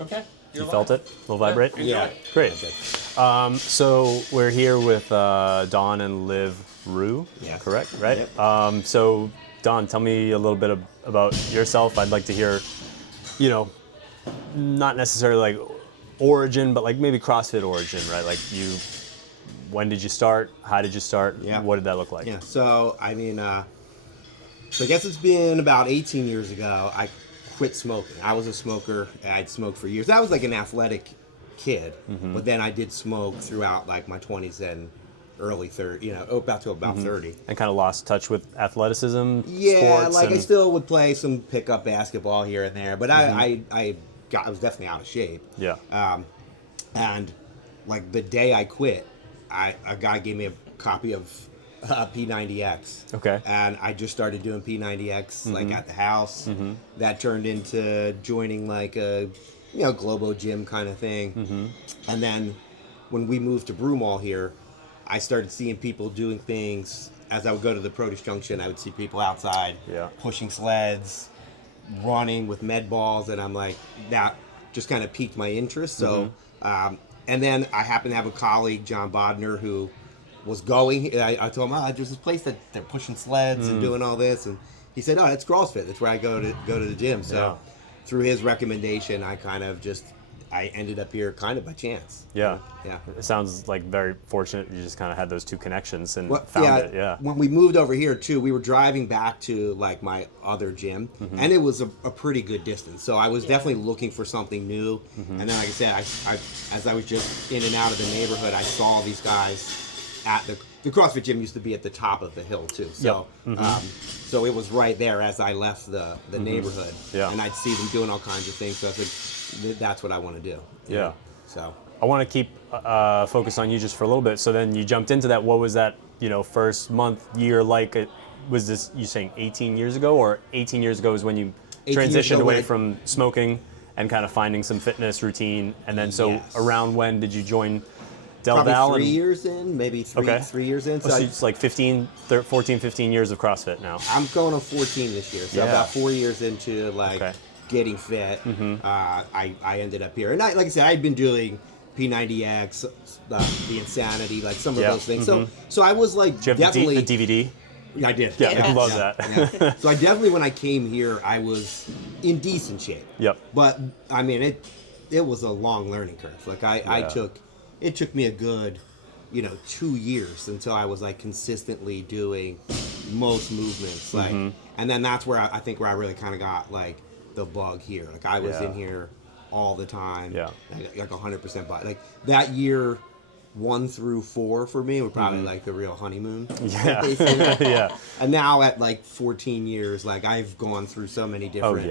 Okay. You felt it? A little vibrate? Yeah. Great. So we're here with Don and Liv Rugh, Yes. correct? Right? Yep. So Don, tell me a little bit about yourself. I'd like to hear, not necessarily like origin, but like maybe CrossFit origin, right? Like when did you start? How did you start? Yeah. What did that look like? Yeah. So I mean, so I guess it's been about 18 years ago. I quit smoking. I was a smoker. I'd smoked for years. I was like an athletic kid, but then I did smoke throughout like my 20s and early 30, about 30. And kind of lost touch with athleticism, Yeah, sports, like I and still would play some pickup basketball here and there, but I was definitely out of shape. yeah. And like the day I quit, a guy gave me a copy of P90X. Okay. And I just started doing P90X like at the house. That turned into joining like a Globo gym kind of thing. And then when we moved to Broomall here, I started seeing people doing things. As I would go to the produce junction, I would see people outside pushing sleds, running with med balls, and I'm like, that just kind of piqued my interest. So, and then I happened to have a colleague, John Bodner, who was going. I told him, there's this place that they're pushing sleds and doing all this, and he said, that's CrossFit. That's where I go to the gym. So, through his recommendation, I ended up here kind of by chance. Yeah. Yeah. It sounds like very fortunate you just kind of had those two connections and found it. Yeah. When we moved over here too, we were driving back to like my other gym, and it was a pretty good distance. So I was definitely looking for something new. And then, like I said, I as I was just in and out of the neighborhood, I saw these guys at the CrossFit gym used to be at the top of the hill too. So so it was right there as I left the neighborhood. Yeah. And I'd see them doing all kinds of things. So I said, that's what I want to do. Yeah. So I want to keep focus on you just for a little bit. So then you jumped into that. What was that, first month, year like? Was this, you saying 18 years ago, or 18 years ago is when you transitioned away from smoking and kind of finding some fitness routine? And then around when did you join DelVal? Probably 3 years in, maybe 3 years in. So it's like 14, 15 years of CrossFit now. I'm going on 14 this year. So about 4 years into getting fit, I ended up here. And like I said, I'd been doing P90X, the Insanity, like some of those things. So I was like, did you have definitely a DVD? Yeah, I did. Yeah, I love that. Yeah. So I definitely, when I came here, I was in decent shape. Yep. But I mean, it was a long learning curve. Like it took me a good, 2 years until I was like consistently doing most movements. Like, and then that's where I think where I really kind of got like the bug here. Like I was in here all the time. Yeah. Like 100% body. Like that year 1 through 4 for me were probably like the real honeymoon. Yeah. Yeah. And now at like 14 years, like I've gone through so many different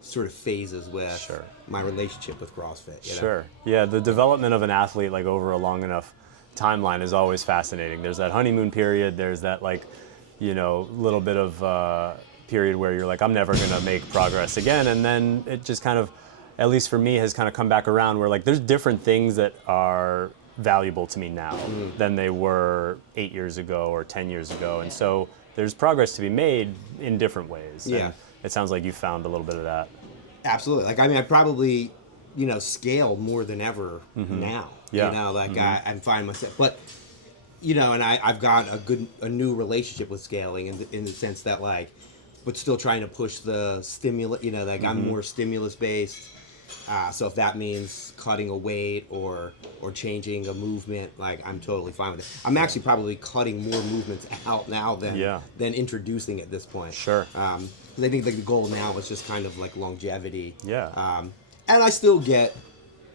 sort of phases with my relationship with CrossFit. Sure. Yeah, the development of an athlete like over a long enough timeline is always fascinating. There's that honeymoon period. There's that little bit of period where you're like, I'm never going to make progress again. And then it just kind of, at least for me, has kind of come back around where like there's different things that are valuable to me now than they were 8 years ago or 10 years ago. And so there's progress to be made in different ways. Yeah. And it sounds like you found a little bit of that. Absolutely. Like, I mean, I probably, scale more than ever now. Yeah. I'm finding myself, but, and I've got a new relationship with scaling in the sense that like, but still trying to push the stimulus, I'm more stimulus based. So if that means cutting a weight or changing a movement, like I'm totally fine with it. I'm actually probably cutting more movements out now than introducing at this point. Sure. Because I think like the goal now is just kind of like longevity. Yeah. And I still get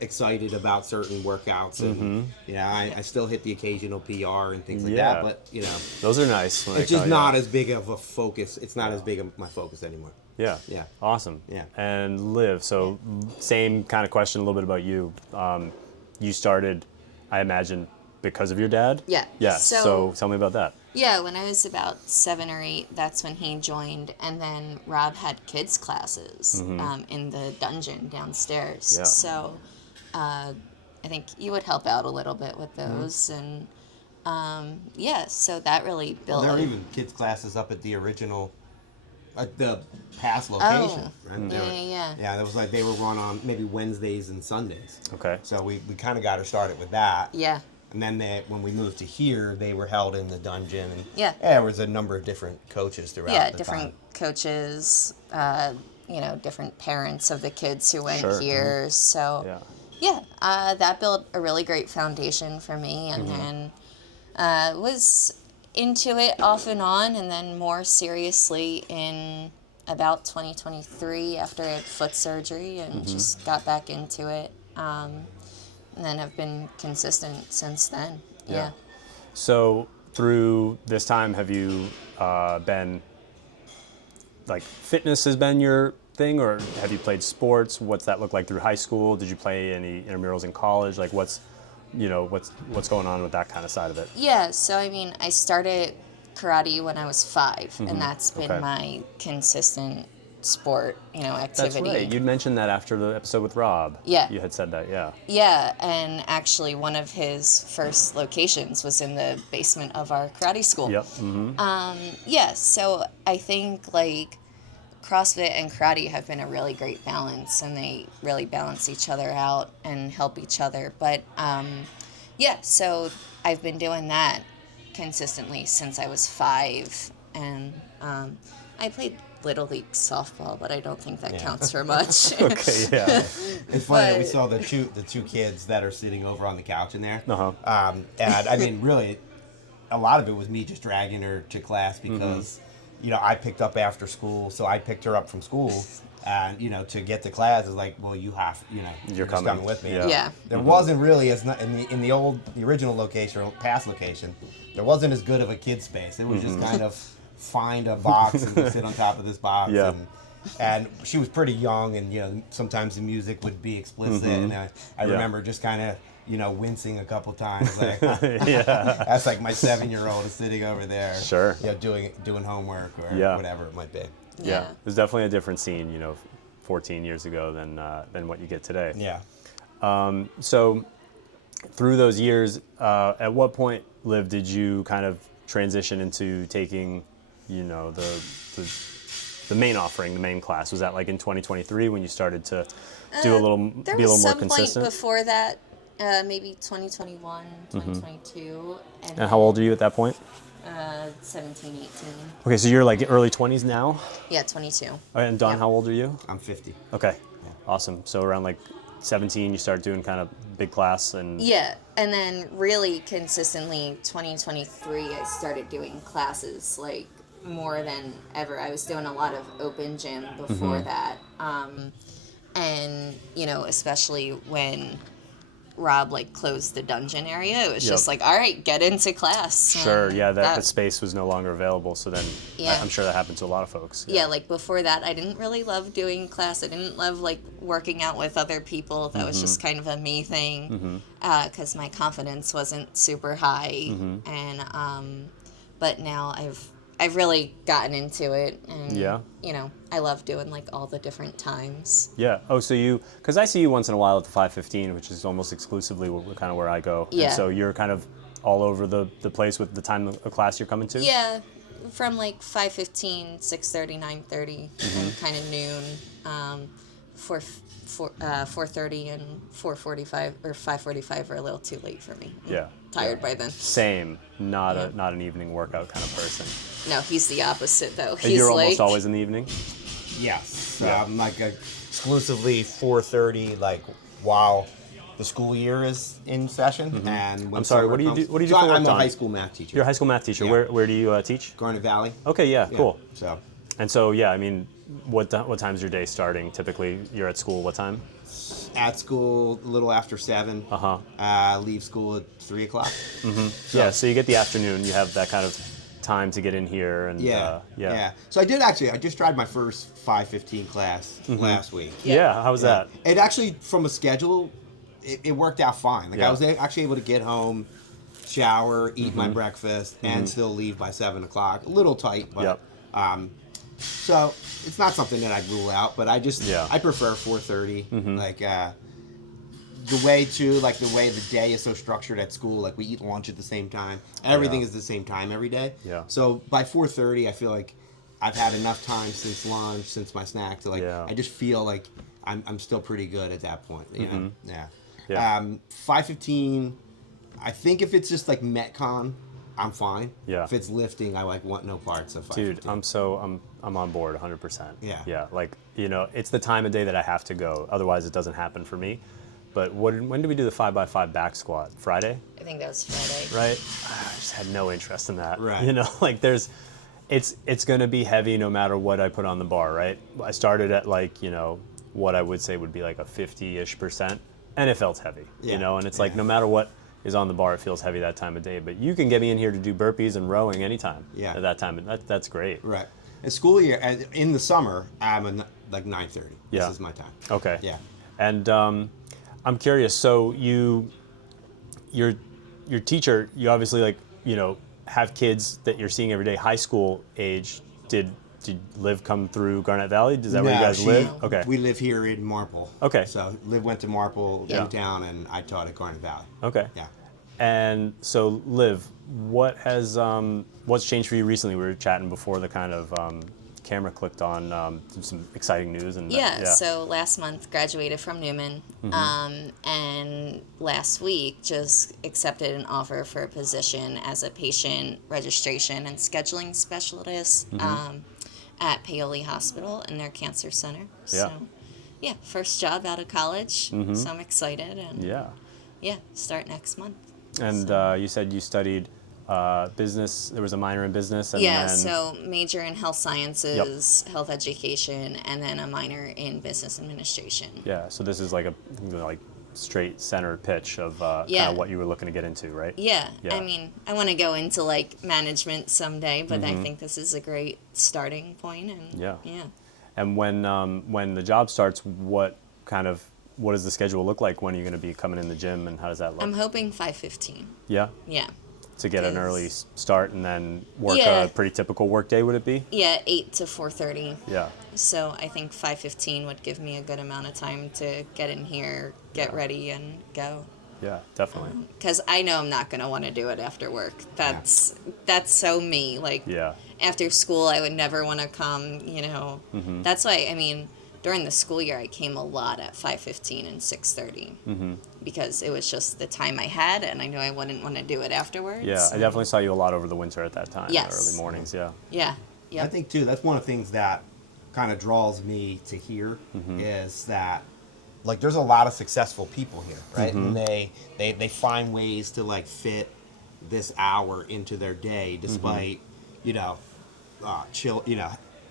excited about certain workouts, and I still hit the occasional PR and things like that. But those are nice. It's just not as big of a focus. It's not as big of my focus anymore. Yeah. Yeah. Awesome. Yeah. And Liv, so same kind of question a little bit about you. You started, I imagine, because of your dad? Yeah. Yeah. So tell me about that. Yeah, when I was about 7 or 8, that's when he joined, and then Rob had kids classes in the dungeon downstairs. Yeah. So I think you would help out a little bit with those, and so that really built. There were even kids classes up at the original The past location. Oh. Right? Yeah. Yeah, that was like they were run on maybe Wednesdays and Sundays. Okay. So we kind of got her started with that. Yeah. And then when we moved to here, they were held in the dungeon. And Yeah. there was a number of different coaches throughout Yeah, the different time. coaches, different parents of the kids who went Sure. here. So, that built a really great foundation for me. And then was into it off and on, and then more seriously in about 2023 after I had foot surgery and just got back into it. And then have been consistent since then. Yeah. So through this time, have you been, like, fitness has been your thing, or have you played sports? What's that look like through high school? Did you play any intramurals in college? Like, what's going on with that kind of side of it? Yeah, so I mean, I started karate when I was 5, and that's been Okay. my consistent sport, activity. That's right. You'd mentioned that after the episode with Rob. Yeah. You had said that, yeah. Yeah, and actually one of his first locations was in the basement of our karate school. Yep. Mm-hmm. Yeah, so I think like CrossFit and karate have been a really great balance, and they really balance each other out and help each other. But so I've been doing that consistently since I was 5, and I played Little League softball, but I don't think that counts for much. Okay, yeah. It's funny that we saw the two kids that are sitting over on the couch in there. Uh-huh. And I mean, really, a lot of it was me just dragging her to class because, I picked up after school, so I picked her up from school. And, to get to class is like, well, you have, you're just coming with me. Yeah. Yeah. There wasn't really, in the original location, or past location, there wasn't as good of a kid space. It was just kind of find a box and sit on top of this box. Yeah. And she was pretty young, and, sometimes the music would be explicit. And I remember just kind of, wincing a couple times. Like, that's like my 7-year-old is sitting over there. Sure. Doing homework or whatever it might be. Yeah. It was definitely a different scene, 14 years ago than what you get today. Yeah. So through those years, at what point, Liv, did you kind of transition into taking, the main offering, the main class? Was that like in 2023 when you started to do be a little more consistent? There was some point before that, maybe 2021, 2022. And how old are you at that point? 17, 18. Okay, so you're like early 20s now? Yeah, 22. And Don, how old are you? I'm 50. Okay, awesome. So around like 17, you start doing kind of big class and... Yeah, and then really consistently 2023, I started doing classes like more than ever. I was doing a lot of open gym before that. And, especially when Rob like closed the dungeon area, it was just like, all right, get into class. Sure, yeah, that space was no longer available, so then I'm sure that happened to a lot of folks. Yeah, like before that, I didn't really love doing class. I didn't love like working out with other people. That was just kind of a me thing, because my confidence wasn't super high. And but now I've really gotten into it, and I love doing like all the different times. Yeah. Oh, so because I see you once in a while at the 515, which is almost exclusively kind of where I go. Yeah. And so you're kind of all over the place with the time of class you're coming to? Yeah, from like 5:15, 6:30, 9:30, and kind of noon, 4:30 and 4:45 or 5:45 are a little too late for me. I'm tired by then. Same. Not an evening workout kind of person. No, he's the opposite though. And you're almost always in the evening? Yes. Like exclusively 4:30, like while the school year is in session. And when I'm sorry, what do you do? What do you do for work, I'm a Don? high school math teacher. You're a high school math teacher. Yeah. Where do you teach? Garnet Valley. Okay, yeah, cool. So. And so, I mean, what time's your day starting? Typically, you're at school. What time? At school a little after 7. Leave school at 3 o'clock. So you get the afternoon. You have that kind of time to get in here and So I just tried my first 5:15 class last week. Yeah, how was that? It actually, from a schedule, it worked out fine. Like I was actually able to get home, shower, eat my breakfast, and still leave by 7 o'clock. A little tight, but so it's not something that I'd rule out. But I prefer 4:30. Like the way the day is so structured at school. Like we eat lunch at the same time. Everything is the same time every day. Yeah. So by 4:30, I feel like I've had enough time since lunch, since my snack to like, I just feel like I'm still pretty good at that point. You know? Yeah. 5:15. I think if it's just like Metcon, I'm fine. Yeah. If it's lifting, I like want no parts of 5:15. Dude, I'm on board 100%. Yeah. Yeah. Like, you know, it's the time of day that I have to go. Otherwise, it doesn't happen for me. But when do we do the 5x5 back squat? Friday? I think that was Friday. Right? I just had no interest in that. Right. You know, like it's going to be heavy no matter what I put on the bar, right? I started at like, you know, what I would say would be like a 50-ish%, and it felt heavy, you know, and it's like no matter what is on the bar, it feels heavy that time of day. But you can get me in here to do burpees and rowing anytime at that time. That's great. Right. In school year, in the summer, I'm like 9:30. Yeah. This is my time. Okay. Yeah. And I'm curious. So your teacher, you obviously like, you know, have kids that you're seeing every day, high school age. Did Liv come through Garnet Valley? Is that where you guys live? Okay. We live here in Marple. Okay. So Liv went to Marple, downtown, and I taught at Garnet Valley. Okay. Yeah. And so, Liv, what's changed for you recently? We were chatting before the kind of camera clicked on some exciting news. And so last month graduated from Newman, and last week just accepted an offer for a position as a patient registration and scheduling specialist at Paoli Hospital in their cancer center. So, first job out of college, so I'm excited. And start next month. And you said you studied business. There was a minor in business. And then... so major in health sciences, health education, and then a minor in business administration. Yeah, so this is like a straight center pitch of kind of what you were looking to get into, right? Yeah. I mean, I want to go into like management someday, but I think this is a great starting point. And And when the job starts, what does the schedule look like? When are you going to be coming in the gym, and how does that look? I'm hoping 5:15. Yeah. Yeah. To get an early start and then work a pretty typical work day, would it be? Yeah, 8 to 4:30. Yeah. So I think 5:15 would give me a good amount of time to get in here, get ready, and go. Yeah, definitely. Because I know I'm not going to want to do it after work. That's so me. Like, after school, I would never want to come, you know. That's why, I mean, during the school year, I came a lot at 5:15 and 6:30 because it was just the time I had, and I knew I wouldn't want to do it afterwards. Yeah, so. I definitely saw you a lot over the winter at that time. Yes. Early mornings, yeah. Yeah. Yep. I think, too, that's one of the things that kind of draws me to here is that, like, there's a lot of successful people here, right? And they find ways to, like, fit this hour into their day despite, you know,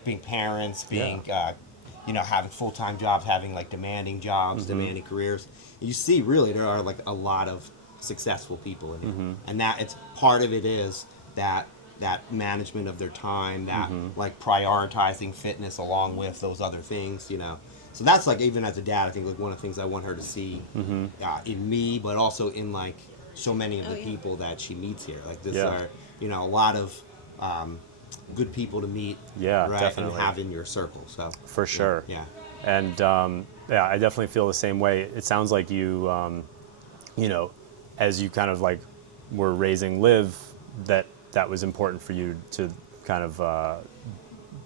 being parents, being... you know, having full-time jobs, having like demanding jobs, demanding careers. You see, really, there are like a lot of successful people in here, and that it's part of it is that management of their time, that like prioritizing fitness along with those other things, you know. So that's like, even as a dad, I think like one of the things I want her to see in me, but also in like so many of the people that she meets here. Like this are, you know, a lot of good people to meet, definitely. and have in your circle. So for sure, and I definitely feel the same way. It sounds like you, you know, as you kind of like were raising Liv, that was important for you to kind of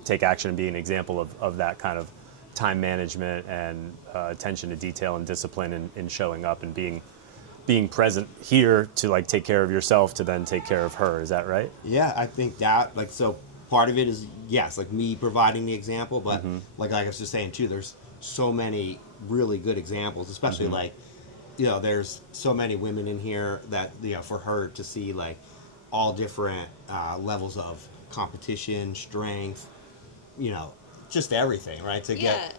take action and be an example of that kind of time management and attention to detail and discipline in showing up and being present here to like take care of yourself to then take care of her. Is that right? Yeah, I think that like, so part of it is, yes, like me providing the example, but like I was just saying too, there's so many really good examples, especially like, you know, there's so many women in here that, you know, for her to see like all different levels of competition, strength, you know, just everything, right? To get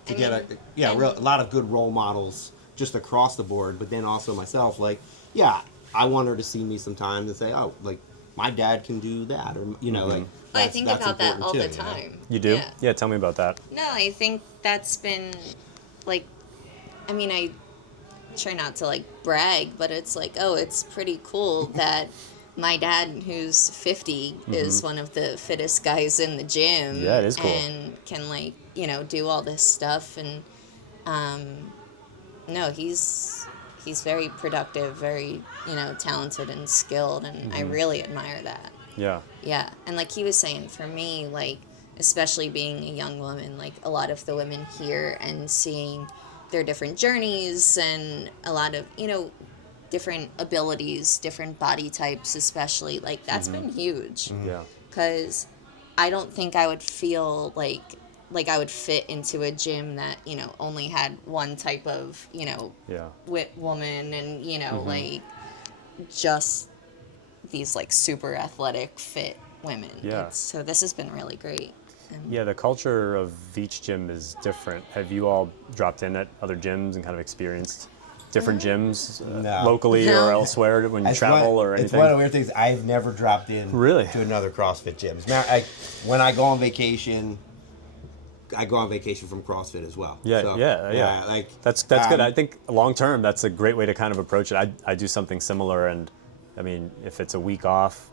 a lot of good role models just across the board, but then also myself, like, I want her to see me sometimes and say, oh, like, my dad can do that, or, you know, like, I think about that all the time. You know? You do? Yeah, tell me about that. No, I think that's been, like, I mean, I try not to, like, brag, but it's like, oh, it's pretty cool that my dad, who's 50, is one of the fittest guys in the gym. Yeah, it is cool. And can, like, you know, do all this stuff, and, no, he's very productive, very, you know, talented and skilled, and I really admire that. Yeah. Yeah, and like he was saying, for me, like, especially being a young woman, like a lot of the women here and seeing their different journeys and a lot of, different abilities, different body types, especially, like that's been huge. Yeah. Because I don't think I would feel like I would fit into a gym that, only had one type of, Yeah. wit woman and, like just these like super athletic fit women. Yeah. So this has been really great. Yeah, the culture of each gym is different. Have you all dropped in at other gyms and kind of experienced different gyms No. locally No. or elsewhere when you travel or anything? It's one of the weird things. I've never dropped in Really? to another CrossFit gym. When I go on vacation, I go on vacation from CrossFit as well. Yeah, So, yeah. Like That's good. I think long term, that's a great way to kind of approach it. I do something similar, and I mean, if it's a week off,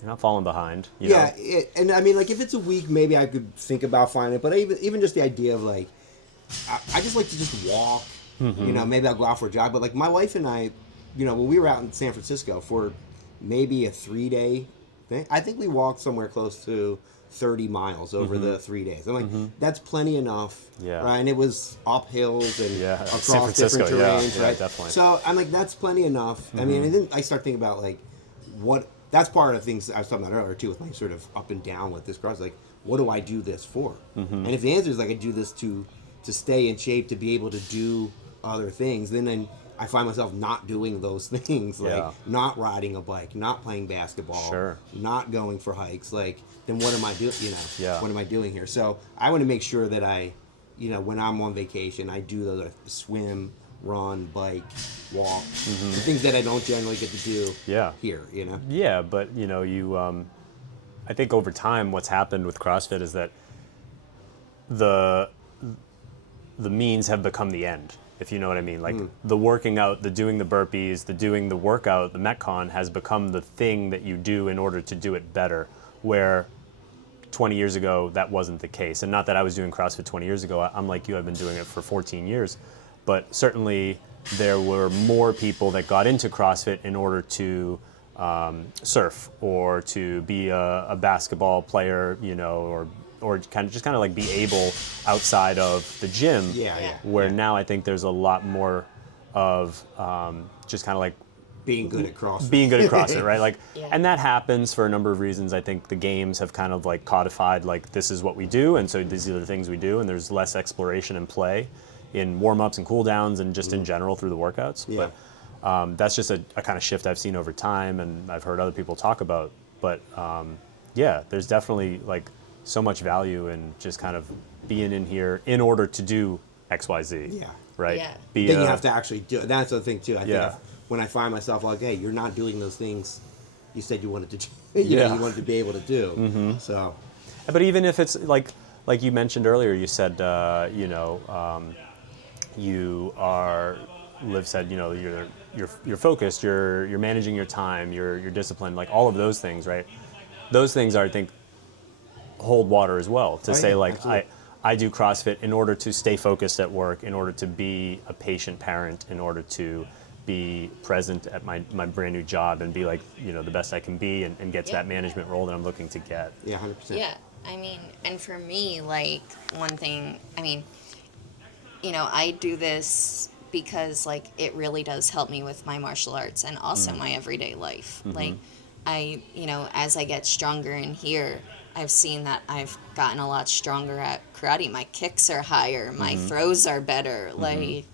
you're not falling behind. You know? And I mean, like if it's a week, maybe I could think about finding it. But even just the idea of like, I just like to just walk. Maybe I'll go out for a jog. But like my wife and I, when we were out in San Francisco for maybe a 3-day thing, I think we walked somewhere close to 30 miles over the 3 days. I'm like, that's plenty enough. Yeah. Right? And it was up hills and San across Francisco, different terrains. yeah, Right? definitely. So I'm like, that's plenty enough. I mean, and then I start thinking about like, what. That's part of the things I was talking about earlier too, with my sort of up and down with this cross. Like, what do I do this for? And if the answer is like I do this to stay in shape, to be able to do other things, then I find myself not doing those things, like not riding a bike, not playing basketball, not going for hikes. Like, then what am I doing? What am I doing here? So I want to make sure that I, when I'm on vacation, I do those swim, run, bike, walk, the things that I don't generally get to do here. Yeah, but I think over time, what's happened with CrossFit is that the means have become the end, if you know what I mean. Like the working out, the doing the burpees, the doing the workout, the Metcon has become the thing that you do in order to do it better, where 20 years ago, that wasn't the case. And not that I was doing CrossFit 20 years ago. I'm like you, I've been doing it for 14 years. But certainly there were more people that got into CrossFit in order to surf or to be a basketball player, or kind of like be able outside of the gym. Where now I think there's a lot more of just kind of like being good at CrossFit. Right? Like, and that happens for a number of reasons. I think the games have kind of like codified like this is what we do, and so these are the things we do, and there's less exploration and play in warm-ups and cool-downs and just in general through the workouts. But that's just a kind of shift I've seen over time, and I've heard other people talk about. But there's definitely like so much value in just kind of being in here in order to do X, Y, Z. Right? Yeah. Then you have to actually do it. That's the thing too. I think when I find myself like, hey, you're not doing those things you said you wanted to do, you wanted to be able to do. So, but even if it's like you mentioned earlier, you said, Liv said, you're focused, you're managing your time, you're disciplined, like all of those things, right? Those things I think hold water as well. To say like absolutely. I do CrossFit in order to stay focused at work, in order to be a patient parent, in order to be present at my brand new job and be like, the best I can be and get to that management role that I'm looking to get. Yeah, 100%. Yeah, I mean, and for me, like one thing, I mean, I do this because like it really does help me with my martial arts and also my everyday life. Like as I get stronger in here, I've seen that I've gotten a lot stronger at karate. My kicks are higher, my throws are better, like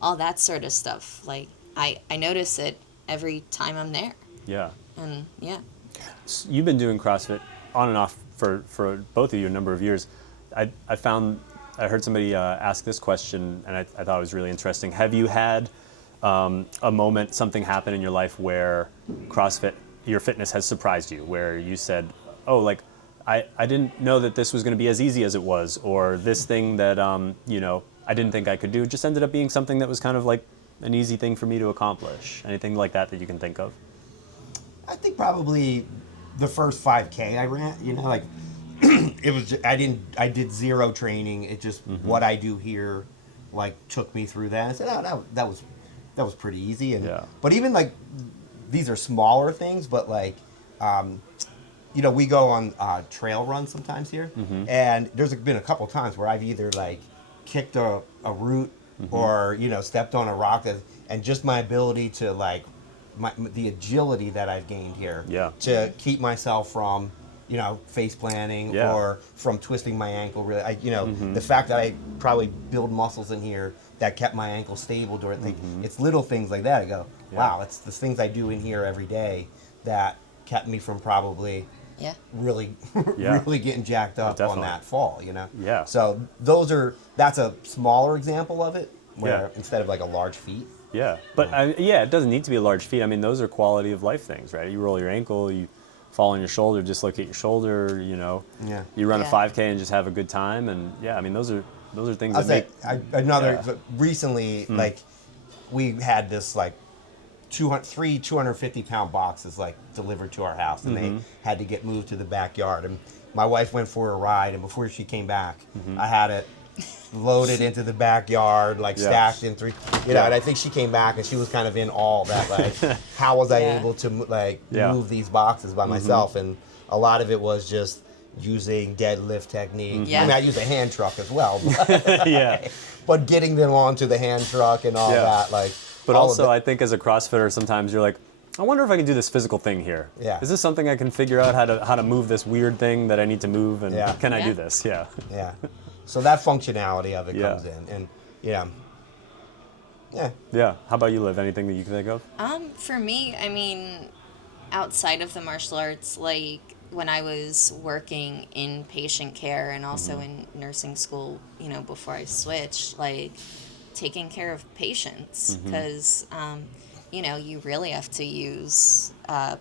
all that sort of stuff. Like I notice it every time I'm there. Yeah. And You've been doing CrossFit on and off for both of you a number of years. I heard somebody ask this question, and I thought it was really interesting. Have you had a moment, something happen in your life where CrossFit, your fitness has surprised you, where you said, oh, like, I didn't know that this was going to be as easy as it was, or this thing that, I didn't think I could do just ended up being something that was kind of like an easy thing for me to accomplish? Anything like that you can think of? I think probably the first 5K I ran, like it was, I did zero training. It just, what I do here, like took me through that. I said, oh, that was pretty easy. And, but even like, these are smaller things, but like, you know, we go on trail runs sometimes here, and there's been a couple times where I've either like kicked a root or, you know, stepped on a rock, and just my ability to like the agility that I've gained here to keep myself from, you know, face planting or from twisting my ankle. Really, you know, the fact that I probably build muscles in here that kept my ankle stable during it's little things like that. I go, wow, it's the things I do in here every day that kept me from probably really really getting jacked up on that fall, you know. So that's a smaller example of it, where instead of like a large feat. But it doesn't need to be a large feat. I mean, those are quality of life things, right? You roll your ankle, you fall on your shoulder, dislocate your shoulder, you know. You run a 5K and just have a good time, and I mean, those are things that make recently, like we had this like 250-pound boxes like delivered to our house, and they had to get moved to the backyard, and my wife went for a ride, and before she came back, I had it loaded into the backyard, like stacked in 3, you know, and I think she came back and she was kind of in awe that like, how was I able to like move these boxes by myself? And a lot of it was just using deadlift technique. I mean, I use a hand truck as well, but, but getting them onto the hand truck and all that, like. But also, I think as a CrossFitter, sometimes you're like, I wonder if I can do this physical thing here. Is this something I can figure out how to move this weird thing that I need to move, and can I do this? So that functionality of it comes in, and How about you, Liv? Anything that you can think of? For me, I mean, outside of the martial arts, like when I was working in patient care and also in nursing school, you know, before I switched, like taking care of patients, because you know, you really have to use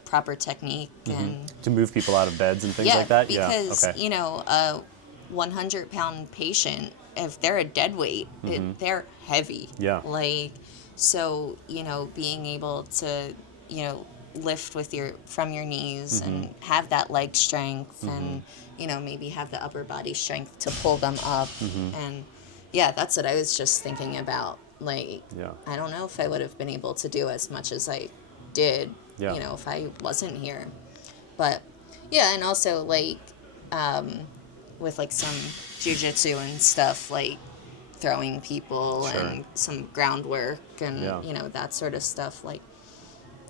proper technique and to move people out of beds and things like that. Because you know, a 100-pound patient, if they're a dead weight, they're heavy. Like, so, you know, being able to, you know, lift from your knees and have that leg strength and, you know, maybe have the upper body strength to pull them up. And that's what I was just thinking about. Like, I don't know if I would have been able to do as much as I did, you know, if I wasn't here. But and also like, with like some jiu-jitsu and stuff, like throwing people and some groundwork and you know, that sort of stuff, like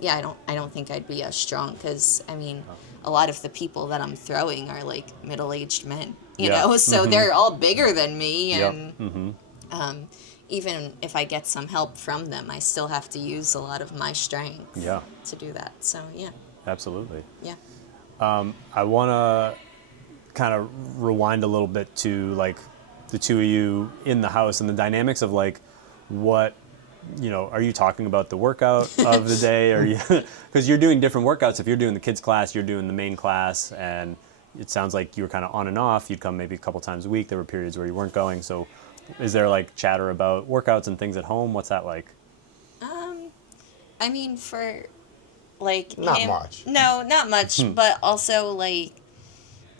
I don't think I'd be as strong, because I mean a lot of the people that I'm throwing are like middle-aged men, you know, so they're all bigger than me, and even if I get some help from them, I still have to use a lot of my strength to do that. So Absolutely. I want to kind of rewind a little bit to like the two of you in the house and the dynamics of like, what, you know, are you talking about the workout of the day? Are you, because you're doing different workouts. If you're doing the kids class, you're doing the main class, and it sounds like you were kind of on and off. You'd come maybe a couple times a week. There were periods where you weren't going. So is there like chatter about workouts and things at home? What's that like? I mean, for like not much. No, not much, but also like,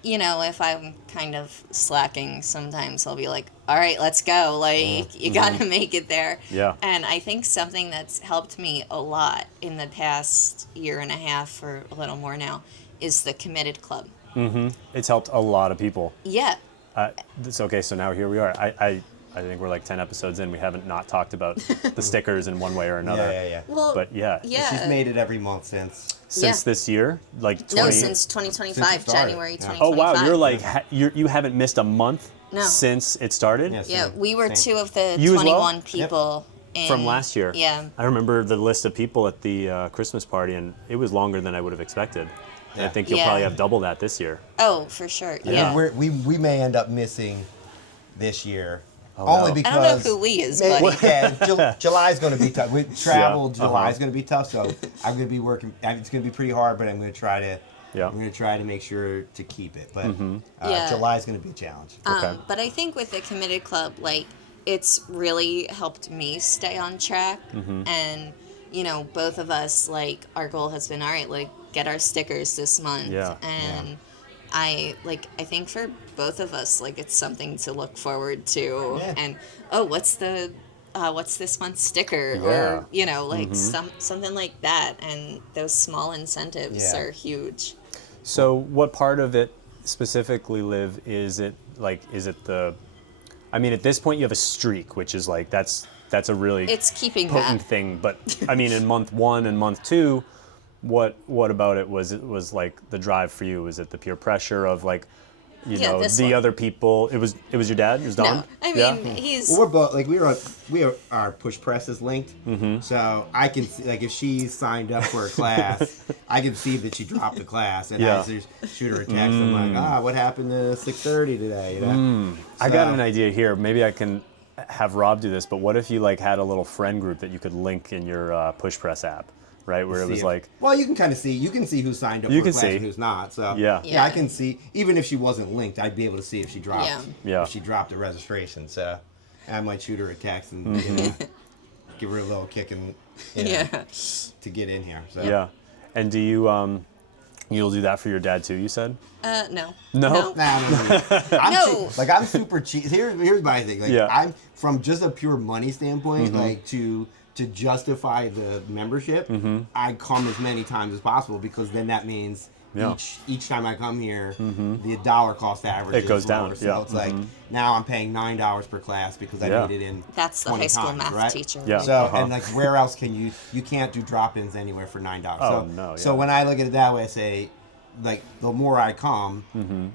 you know, if I'm kind of slacking, sometimes I'll be like, all right, let's go. Like, you got to make it there. And I think something that's helped me a lot in the past year and a half or a little more now is the Committed Club. It's helped a lot of people. It's okay, so now here we are. I think we're like 10 episodes in. We haven't not talked about the stickers in one way or another. Well, but she's made it every month since this year, like since 2025, January 2025. Oh wow, you're like you haven't missed a month since it started. We were two of the 21 people from last year. I remember the list of people at the Christmas party, and it was longer than I would have expected. And I think you'll probably have double that this year. Oh, for sure. We may end up missing this year. Only because I don't know who we is, buddy. July's going to be tough. We travel. July's going to be tough, so I'm going to be working. It's going to be pretty hard, but I'm going to try to. I'm going to try to make sure to keep it, but July's going to be a challenge. But I think with the Committed Club, like, it's really helped me stay on track, and you know, both of us, like, our goal has been, all right, like, get our stickers this month, and. I think for both of us, like, it's something to look forward to, and what's this month's sticker, or you know, like something like that, and those small incentives are huge. So what part of it specifically, Liv, is it the, I mean, at this point you have a streak, which is like, that's a really It's keeping potent that. thing. But I mean, in month 1 and month 2, what about it was like the drive for you? Was it the peer pressure of like, you know, the one. other people? It was your dad? It was Don? No, I mean, he's... Well, we're both like our push press is linked, so I can see, like if she signed up for a class, I can see that she dropped the class, and I just shoot her a text. I'm like, what happened to 6:30 today? You know? I got an idea here. Maybe I can have Rob do this. But what if you like had a little friend group that you could link in your push press app? Right, where it was like... Well, you can kind of see. You can see who signed up for a class and who's not. So yeah, I can see. Even if she wasn't linked, I'd be able to see if she dropped. Yeah. If she dropped the registration. So I might shoot her a text and give her a little kick and to get in here. So. Yeah, and do you you'll do that for your dad too? You said. No. No. No. I'm super cheap. Here's my thing. Like I'm from just a pure money standpoint. Like to justify the membership, I come as many times as possible because then that means each time I come here, the dollar cost average goes is lower. down. So it's like now I'm paying $9 per class because I made it in. That's the high school math teacher. Yeah. So and like where else can you can't do drop-ins anywhere for $9. Oh, no. So when I look at it that way, I say, like the more I come,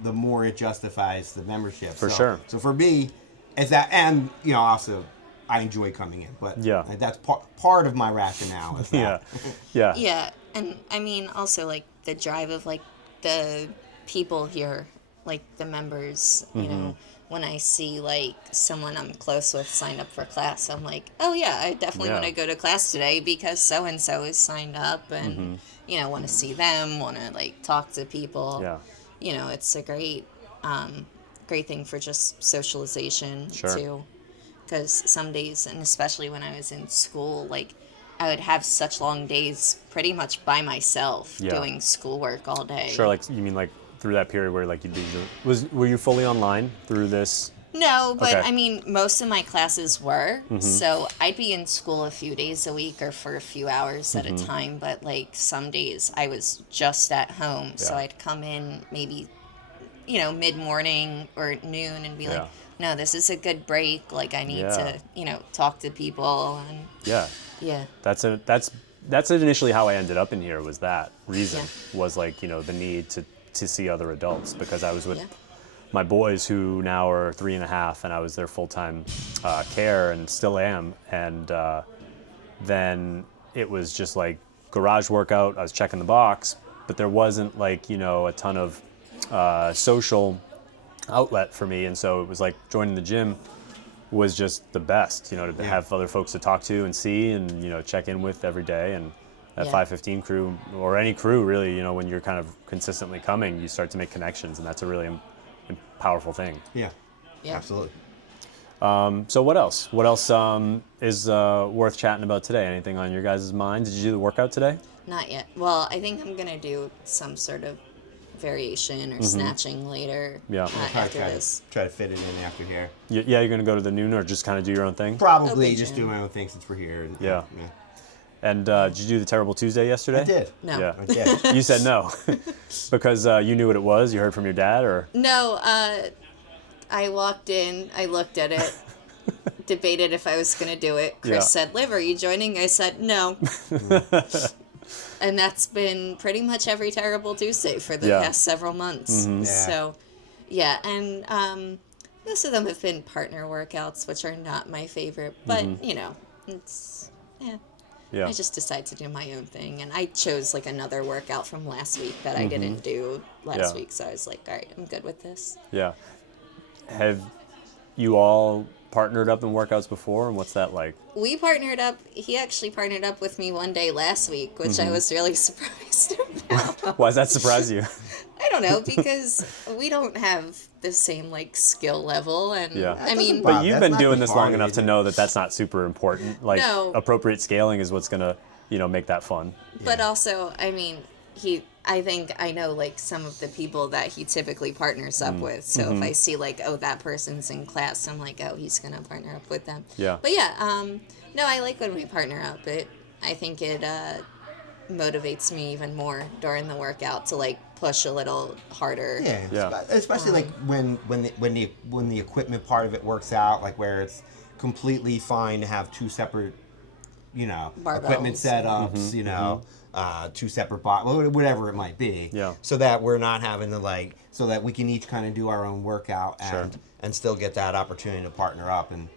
the more it justifies the membership. For sure. So for me, it's that, and you know also. I enjoy coming in, but that's part of my rationale. Is that. Yeah, and I mean also like the drive of like the people here, like the members. You know, when I see like someone I'm close with sign up for class, I'm like, oh yeah, I definitely want to go to class today because so and so is signed up, and you know, want to see them, want to like talk to people. Yeah. You know, it's a great thing for just socialization too. Because some days, and especially when I was in school, like I would have such long days pretty much by myself doing schoolwork all day. Sure, like you mean like through that period where like you'd be were you fully online through this? No, but I mean most of my classes were. So I'd be in school a few days a week or for a few hours at a time, but like some days I was just at home. So I'd come in maybe, you know, mid-morning or noon and be like, no, this is a good break. Like I need to, you know, talk to people and that's initially how I ended up in here. Was that reason was like, you know, the need to see other adults because I was with my boys who now are 3.5 and I was their full-time care and still am, and then it was just like garage workout. I was checking the box, but there wasn't like, you know, a ton of social outlet for me, and so it was like joining the gym was just the best, you know, to have other folks to talk to and see and, you know, check in with every day. And that 515 crew or any crew really, you know, when you're kind of consistently coming, you start to make connections, and that's a really powerful thing. Yeah. Absolutely. So what else is worth chatting about today? Anything on your guys' mind? Did you do the workout today? Not yet. Well, I think I'm gonna do some sort of variation or snatching later after this. Try to fit it in after here. Yeah, you're going to go to the noon or just kind of do your own thing? Probably just do my own thing since we're here. And did you do the Terrible Tuesday yesterday? I did. No. Yeah. I did. You said no because you knew what it was? You heard from your dad? Or No, I walked in, I looked at it, debated if I was going to do it. Chris said, Liv, are you joining? I said, no. And that's been pretty much every Terrible Tuesday for the past several months. So, and most of them have been partner workouts, which are not my favorite. But, you know, it's, I just decided to do my own thing. And I chose, like, another workout from last week that I didn't do last week. So I was like, all right, I'm good with this. Yeah. Have you all partnered up in workouts before, and what's that like? We partnered up. He actually partnered up with me one day last week, which I was really surprised about. Why does that surprise you? I don't know, because we don't have the same like skill level, and I mean, but you've been doing this long enough to know that that's not super important. Like appropriate scaling is what's gonna, you know, make that fun. But also, I mean, I think I know like some of the people that he typically partners up with. So if I see like, oh, that person's in class, I'm like, oh, he's gonna partner up with them. Yeah. But no, I like when we partner up. I think it motivates me even more during the workout to like push a little harder. Yeah. Especially like when the equipment part of it works out, like where it's completely fine to have two separate, Barbells. equipment setups, two separate whatever it might be. Yeah. So that we're not having to so that we can each kind of do our own workout and still get that opportunity to partner up and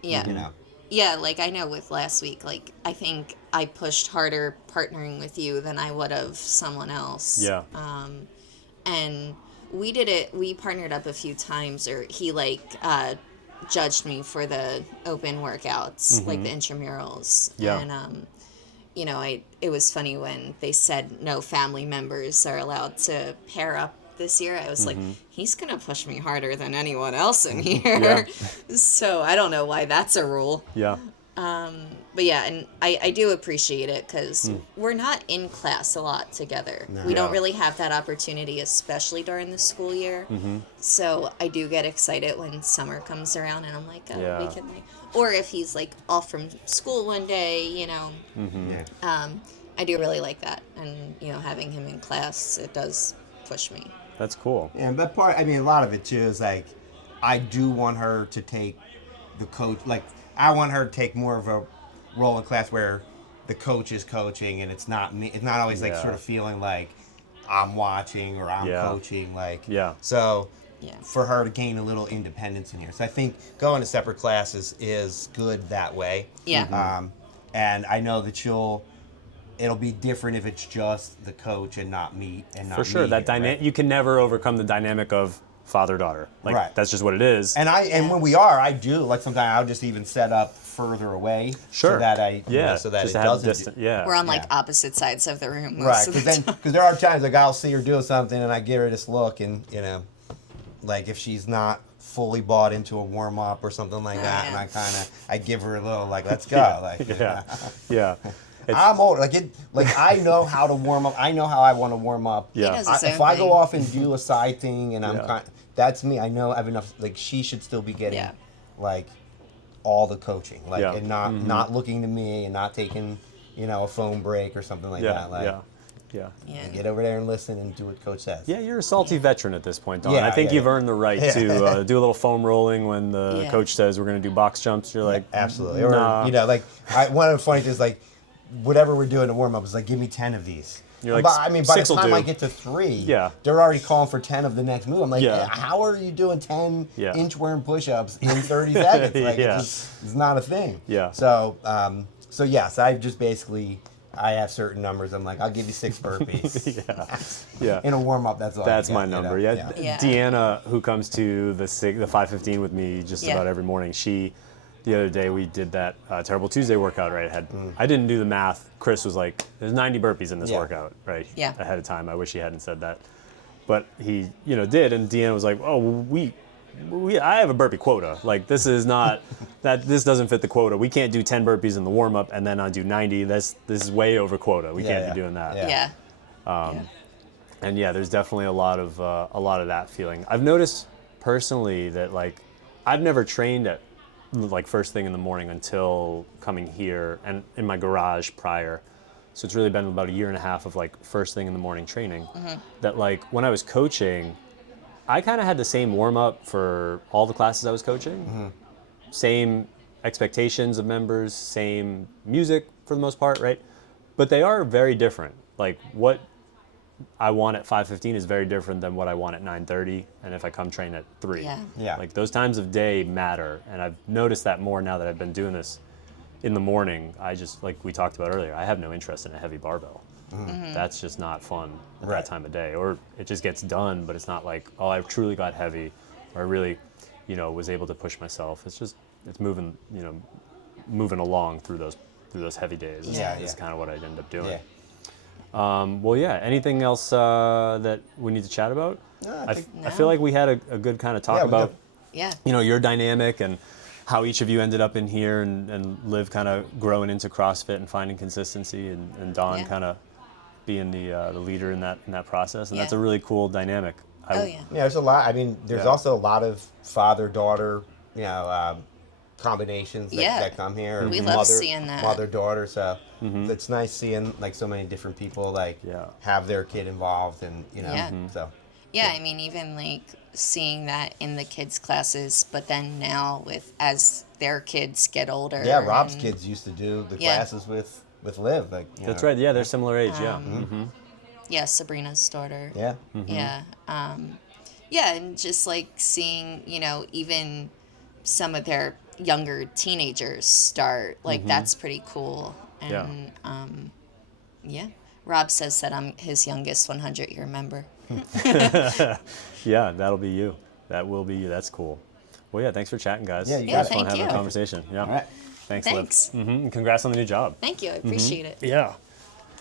Yeah, like I know with last week, like I think I pushed harder partnering with you than I would have someone else. Yeah. And we partnered up a few times, or he judged me for the open workouts, like the intramurals. Yeah. And it was funny when they said no family members are allowed to pair up this year. I was like, he's gonna push me harder than anyone else in here. So I don't know why that's a rule. Yeah. But yeah, and I do appreciate it because we're not in class a lot together. No. We don't really have that opportunity, especially during the school year. So I do get excited when summer comes around and I'm like, we can or if he's like off from school one day, I do really like that. And, having him in class, it does push me. That's cool. Yeah, but a lot of it too is like, I do want her to take the coach, I want her to take more of a role in class where the coach is coaching and it's not me. It's not always sort of feeling like I'm watching or I'm coaching. So for her to gain a little independence in here. So I think going to separate classes is good that way. Yeah. And I know that it'll be different if it's just the coach and not me and not For sure, me, that dynamic, you can never overcome the dynamic of father-daughter. That's just what it is. And when we are, I do sometimes I'll just even set up further away, so that so that it doesn't. We're on opposite sides of the room. Right, because there are times I'll see her doing something and I give her this look, and if she's not fully bought into a warm up or something like that, and I give her a little let's go, yeah. I'm old. I know how to warm up. I know how I want to warm up. Yeah. If I go off and do a side thing, and that's me. I know I have enough. She should still be getting all the coaching, and not looking to me and not taking a phone break or something like that. Get over there and listen and do what coach says. Yeah, you're a salty veteran at this point, Don. I think you've earned the right to do a little foam rolling when the coach says we're going to do box jumps. You're like, absolutely. Nah. Or one of the funny things whatever we're doing to warm up is give me 10 of these. You're by the time I get to 3, they're already calling for 10 of the next move. I'm like, how are you doing 10 inchworm push-ups in 30 seconds? It's not a thing. Yeah. So yes, I've just I have certain numbers. I'm like, I'll give you 6 burpees. In a warm-up, that's all. That's my number. Deanna, who comes to the 5:15 with me just about every morning, the other day we did that Terrible Tuesday workout I didn't do the math. Chris was like, there's 90 burpees in this workout, ahead of time. I wish he hadn't said that. But he, did, and Deanna was like, oh, I have a burpee quota. This is not, this doesn't fit the quota. We can't do 10 burpees in the warm-up and then I do 90. This is way over quota. We can't be doing that. And there's definitely a lot of that feeling. I've noticed personally that I've never trained at first thing in the morning until coming here and in my garage prior. So it's really been about a year and a half of first thing in the morning training. That when I was coaching, I kind of had the same warm up for all the classes I was coaching. Same expectations of members, same music for the most part, right? But they are very different. What I want at 5:15 is very different than what I want at 9:30, and if I come train at 3. Those times of day matter, and I've noticed that more now that I've been doing this in the morning. I just, we talked about earlier, I have no interest in a heavy barbell. That's just not fun at that time of day, or it just gets done, but it's not I've truly got heavy, or I really, was able to push myself. It's moving, moving along through those heavy days. Is kind of what I'd end up doing. Anything else that we need to chat about? I feel like we had a good kind of talk about your dynamic and how each of you ended up in here, and Liv kind of growing into CrossFit and finding consistency, and Don kind of being the leader in that process, and that's a really cool dynamic. There's a lot. There's also a lot of father-daughter combinations that, Yeah. that come here. We love seeing that. Mother, daughter. So it's nice seeing like so many different people like have their kid involved, and you know, so. Yeah, I mean, even like seeing that in the kids' classes, but then now as their kids get older. Yeah, Rob's kids used to do the classes with Liv. Like, That's right. Yeah, they're similar age. Yeah, Sabrina's daughter. Yeah. Yeah. Yeah, and just like seeing, you know, even some of their younger teenagers start, like that's pretty cool. And yeah. Rob says that I'm his youngest 100-year member. Yeah, that'll be you. That will be you. That's cool. Well, yeah, thanks for chatting, guys. Yeah, it was fun thank having you. a conversation. Yeah. All right. Thanks, Thanks. Liv. And congrats on the new job. Thank you. I appreciate it. Yeah.